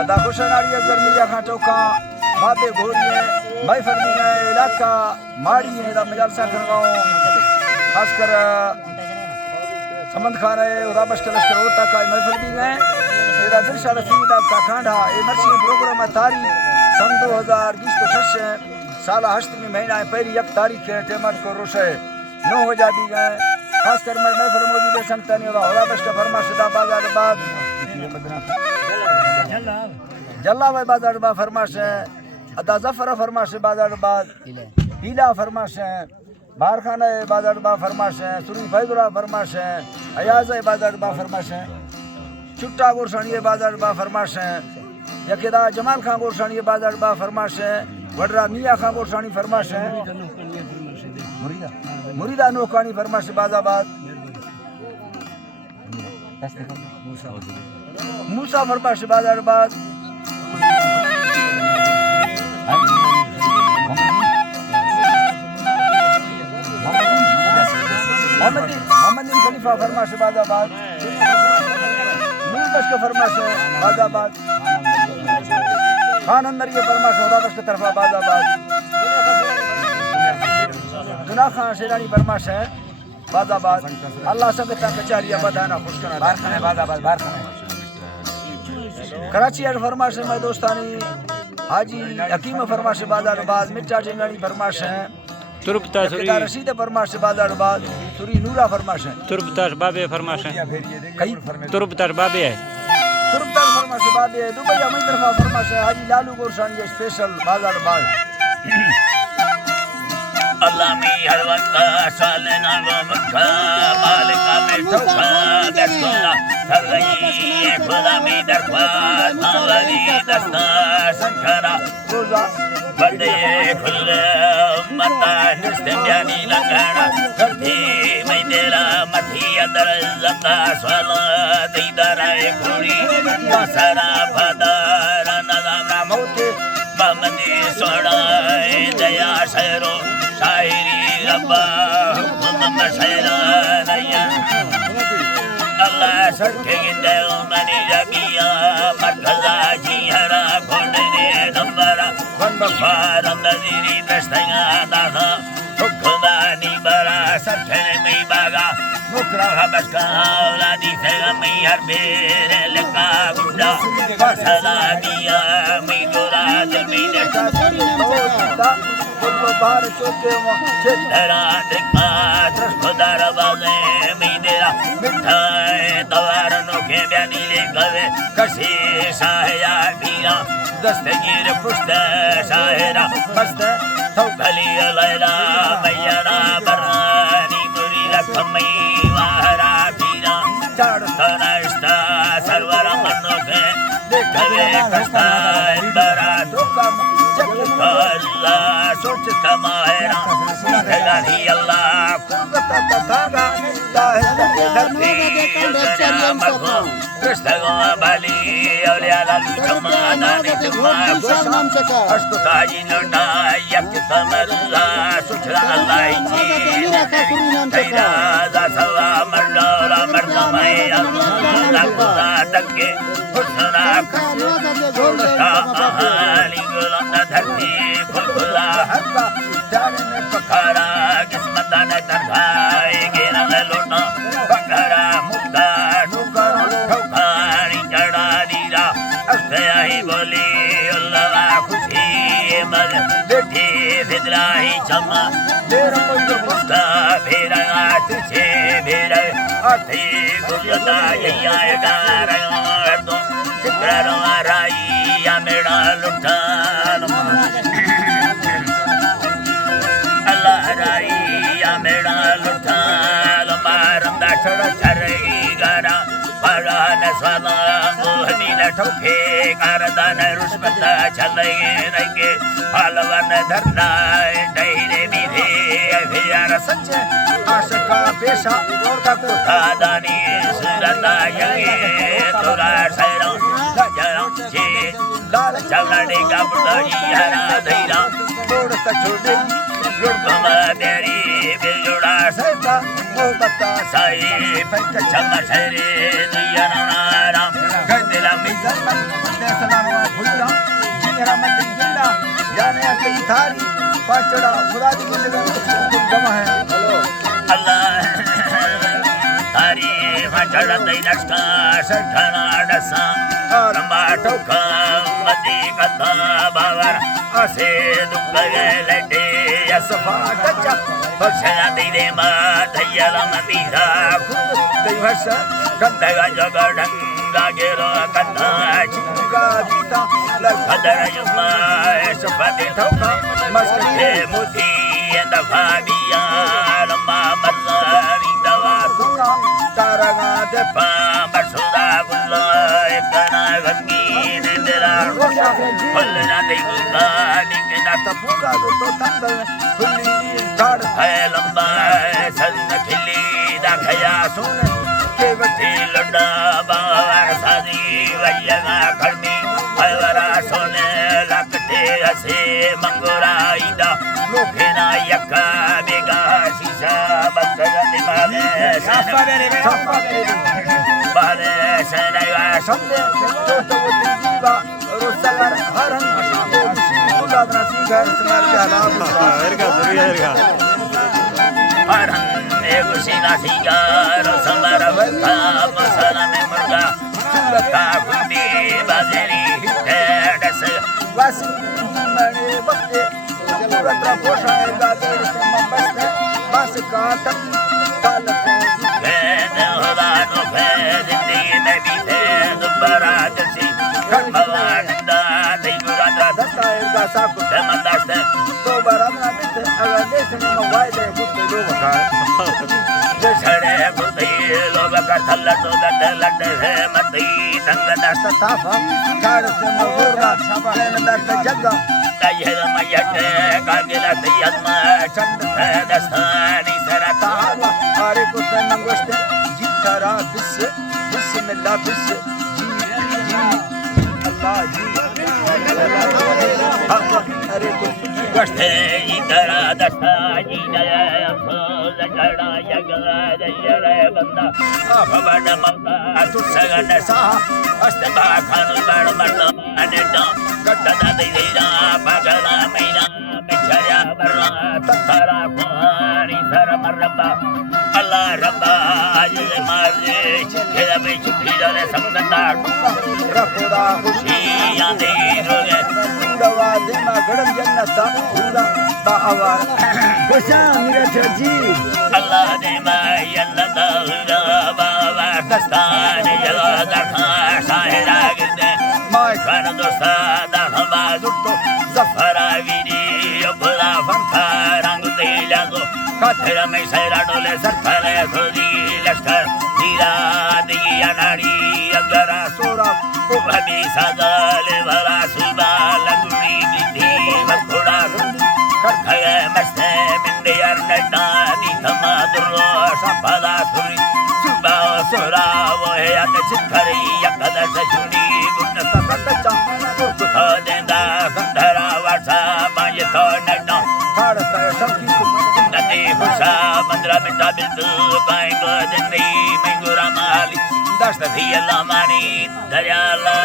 अदा खुशनारी गर्मिया खा टोका बाबे घोड़िए भाई फरमीना इलाका माड़ी है दा मजालसा खरगाओ खासकर समंद खान है उदाबश का लश्कर होता का महफिल भी गए तेरा दिल शरफी दा का खांडा ए मर्सी प्रोग्राम तारीख सन 2026 साल हश्त में महीना पहली 1 तारीख है टेमर को रोशे 9 हो जा दी गए खासकर मैं महफिल मौजूद है संगतानी उदाबश का फरमाश दा बाजार बाद जल्ला भाई बाजार बा फरमाश है अदा जफर फरमाश बाजार बाद हीला फरमाश है बाहर खाना बाजार बा फरमाश है सुरी फैजुरा फरमाश है अयाज बाजार बा फरमाश है चुट्टा गोरसानी बाजार बा फरमाश है यकेदा जमाल खान गोरसानी बाजार बा फरमाश है वडरा मियाँ खान गोरसानी फरमाश है मुरीदा नौकानी फरमाश बाजाबाद मूसा फरमाश बाजारबाद मोहम्मद खलीफा फरमाश बाजाबाद नूर बश्क फरमाश बाजाबाद खान अंदर ये फरमाश उदाबश की तरफा बाजाबाद जुना खान शेरानी फरमाश है बाजाबाद अल्लाह संगता कचारिया बदाना खुशकना बाहर खाने बाजाबाद बाहर खाने कराची अड फरमाश है मेरे दोस्तानी हाजी हकीम फरमाश बाजारबाद मिर्चा जिंगानी फरमाश है तुरबता सुरी रशीद फरमाश बाजारबाद सुरी नूरा फरमाश है तुरबता बाबे फरमाश है तुरबता बाबे है तुरबता फरमाश बाबे है दुबई अमीर तरफा फरमाश है हाजी लालू गोरसानी स्पेशल बाजारबाद अल्लाह में हर वक्त सालना वो मक्का मालिका में तौफा दस्तूरा हर गई खुदा में दरख्वास्त मावरी दस्ता संखरा रोजा बड़े खुले मता निस्ते जानी लगाना करती मैं तेरा मथी अंदर जका स्वाला दीदाराए खुरी मसरा फदारा नज़ारा मौते बमनी सोना दया शहरों शायरी रब्बा हुक्म शहरा नया अल्लाह सच्चे गिंदे मनी जगिया मरकज़ा जी हरा खोने नंबरा वन बफार नज़ीरी दस्तया दादा हुक्मदानी बरा सच्चे में बागा मुकरा बसका औलादी फेगा में हर बेरे लगा गुड्डा फसला दिया में गोरा दिल में देखा बाहर चौके चित्तरा दिखा तरस खुदार बाजे मीदेरा मिठाई तवार नोखे ब्यानी ले गवे कसी शाहया बीरा दस्तगीर पुष्ट शाहरा मस्त थौकली लैला मैयारा बरानी मुरी लखमई वाहरा बीरा चढ़ता नष्टा सरवर मनोखे देखवे कस्ता इंदरा दुखम अल्लाह सोच कमाएरा गलाही अल्लाह कुव्वत तथागा ताहे धरती मखो कृष्णगो बली औलिया लाल जमाना ने जमा अश्क ताजी नोना यक तमल्ला सुचरा अल्लाह जी तेरा सवा मर्ला मर्दा मैं अल्लाह खुदा तके हुस्ना खुदा आली गुलाम धरती खुला हक्का जाने में पखारा किस्मत ने तरभाई गिरा लोटा पखारा मुक्ता नुकर ठोकारी चढ़ा दीरा अस्ते आई बोली अल्लाह खुशी मर बेटी फिदराही चमा तेरा मुझको मुस्का फेरा तुझे फेरा आती गुजता यया गारा तो सिकरो राई या मेरा लुटा अल्लाह राई या मेरा लुटा मारंदा छोड़ चरे गारा बड़ा नस्वादा मोहनी न ठोके कारदान रुष्मता चले रंगे हालवन धरना डैरे बीधे अभियान सच्चे आशिका पेशा तक दानी सुरता यगे तोरा सैरा गजरा जे लाल चवड़े का बुढ़ी हरा धैरा तोड़ छोड़े गुड़गमा तेरी बिजुड़ा सैता मोहब्बता साई पंच चम शरे दिया नारा गंदला मिजल थारी पाचड़ा खुदा दी जिंदगी तुम जमा है Allah Hari Majala Dynasta Sarthana Dasa Arambatoka Mati Kata Bavar Ase Dukagele Yasafa Tacha Vasana Dima Tayala Mandira Devasa Kandaga Jagadanga Gero Kata Chika Vita Kadara Yuma Esapati Tauka Maskate Muti and the Fabia Lama Matari Tunga Taraga de Pamasuda Gula Ekana Gangi Nindera Rosha Pallana Devuka Nikena Tapuga to Tanda Kulli Tad Lamba Sanna Kili Dakaya Sune Kevati Lunda Bavar Sadi Vayana Karmi Ayvara Sone Lakte Ase Mangura Ida Lokena Yaka Bega Sisa Bakara Dimale Safa Bale Senaya Samde Toto Diva Rosagar Haran Uladna Sigar Smar Jala Verga, subía, verga. Paran Negusina Sigaro Samara Vaka Masala Memurga Suraka Kundi Bazeri Tedas Vasi Mane Bakte Puratra Posha Gader Samabasta Basika Talak Vede Hodano Vede Nebite Dubaradasi Karmavananda Deigurada Dasta Erga Saku Semandaste To Barana Bite Agadesha Mawai Butte Lovakar Sare Butti Lovakar Thallato Datalate Mati Tangadasta Tafa Kar Samagurga Dasta Jagga Dayera Mayate Kagila Tiyatma Chanda Dastani Sarata Tawa Are Kutte Mangoste Jitara Bis Bismillah Bis Allah Ji Are Kutte Vaste Itara Dasta Jidaya Jada Yaga Dayera Banda Avada Mata Tursagana Saha Astaba Khanu Barmata Aneta Katada Dira Pagala Maina Mechaya Barra Tatara Pari Sara Maramba Allah Rabba Ajil Marre Chikera Bechikira Samganda Rakoda Hushi Yande Roge Dawa Dema Gadam Jannata Hula Ba'awar Kusha Mira Chaji Allah Dema Yanda Baba Dastani Yagadaka Sahira Gide Mai Kana Dosta Dahama Dutto Zafara Vidi Yopula Fanka Rangu Delago Katera Mesaira Dole Sarkale Sodi Lashkar Dira Diyanari Agara Sora Ubhadi Sadale Vala Suba Laguri Giti Vakuda Karkhaya Maste Mindiyar Nadani Tamadurro Sapada Suri Suba Sora Vohayat Chitkari Yakada Sashuni Guna Satacha Kurkutha Denda Sandhara Vatsa Mayatho Nagna Karata Sakhi Nadi Husha Mandra Mita Bildu Kaingo Dendi Mengura Mali Dasta Thiyala Mani Daryala